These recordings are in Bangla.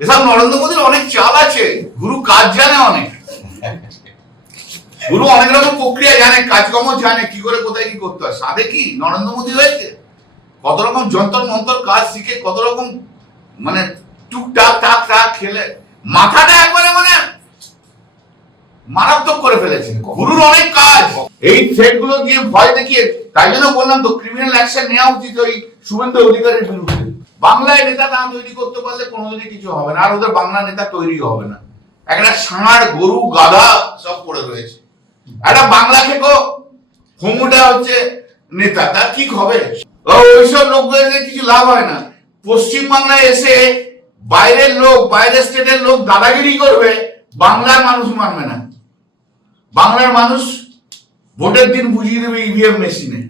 এসব নরেন্দ্র মোদীর অনেক চাল আছে। গুরু কাজ জানে অনেক, গুরু অনেক রকম প্রক্রিয়া জানে, কাজকর্ম জানে, কি করে কোথায় কি করতে হয়। সাধে কি নরেন্দ্র মোদী হয়েছে? কত রকম যন্তর মন্তর কাজ শিখে কত রকম মানে টুকটাক টাক টাক খেলে মাথাটা একবারে মানে মারাত্মক করে ফেলেছে। গুরুর অনেক কাজ। এই থ্রেট গুলো দিয়ে ভয় দেখিয়ে, তাই জন্য বললাম তো ক্রিমিনাল অ্যাকশন নেওয়া উচিত ওই শুভেন্দু অধিকারীর বিরুদ্ধে। বাংলায় নেতা না তৈরি করতে পারলে কোনোদিনই কিছু হবে না, আর ওদের বাংলা নেতা তৈরি হবে না। একটা ষাঁড় গরু গাধা সব পড়ে রয়েছে। একটা বাংলা থেকে হুমুটা হচ্ছে নেতা, তার ঠিক হবে? ওইসব লোকদের কিছু লাভ হয় না। পশ্চিম বাংলায় এসে বাইরের লোক, বাইরের স্টেটের লোক দাদাগিরি করবে, বাংলার মানুষ মানবে না। বাংলার মানুষ ভোটের দিন বুঝিয়ে দেবে ইভিএম মেশিনে।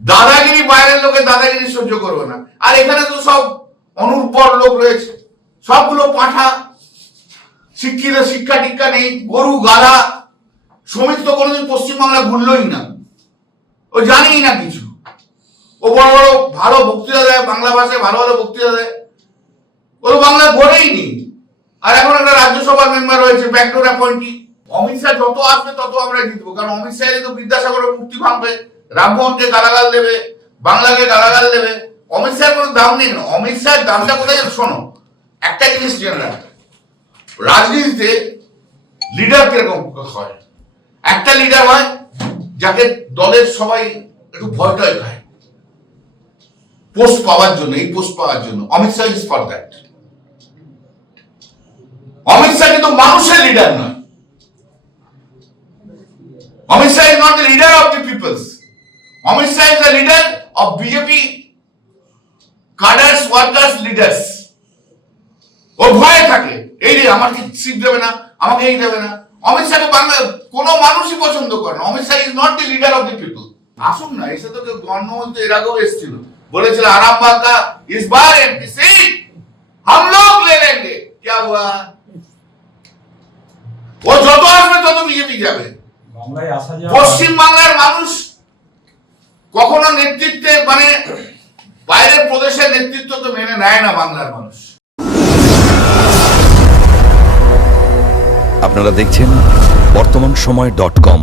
দাদাগিরি, বাইরের লোকের দাদাগিরি সহ্য করবে না। আর এখানে তো সব অনুর্বর লোক রয়েছে, সবগুলো পাঠা, শিক্ষিত শিক্ষা টিক্ষা নেই, গরু গাধা। শ্রমিক তো কোনোদিন পশ্চিমবাংলা ঘুরলই না, ও জানেই না কিছু। ও বড় বড় ভালো বক্তৃতা দেয়, বাংলা ভাষায় ভালো ভালো বক্তৃতা দেয়, ও তো বাংলা ঘোরেই নি। আর এখন একটা রাজ্যসভার মেম্বার হয়েছে, ব্যাকডোর অ্যাপয়েন্টি। অমিত শাহ যত আসবে তত আমরা জিতবো, কারণ অমিত শাহ তো বিদ্যাসাগরের মূর্তি ভাঙবে, রামমোহনকে গালাগাল দেবে, বাংলাকে গালাগাল দেবে। অমিত শাহের কোনো দাম নেই। অমিত শাহের দামটা কোথায়? শোনো, একটা জিনিস জেনে রাখ, রাজনীতিতে লিডার কিরকম হয়। একটা লিডার হয় যাকে দলের সবাই একটু ভয় টয় খায় পোস্ট পাওয়ার জন্য, এই পোস্ট পাওয়ার জন্য। Amit Shah is for that. Amit Shah কিন্তু মানুষের লিডার নয়। Amit Shah is not the leader of the peoples. Amit Shah is the leader of BJP cadres, workers, leaders. ও ভয়ে থাকে, এই রে আমাকে সিট দেবে না, আমাকে এই দেবে না। অমিত শাহকে বাংলা কোনো মানুষই পছন্দ করে না। Amit Shah is not the leader of the people. আসুন না, এসে তো গণমন্ত্রী এর আগেও এসেছিল, বলেছিল আরামবাগ का इस बार एमपी सीट हम लोग ले लेंगे। क्या हुआ? ও যত আসবে তত বিজেপি যাবে। পশ্চিম বাংলার মানুষ কখনো নেতৃত্বে মানে বাইরের প্রদেশের নেতৃত্ব তো মেনে নেয় না বাংলার মানুষ। আপনারা দেখছেন বর্তমান সময়.com।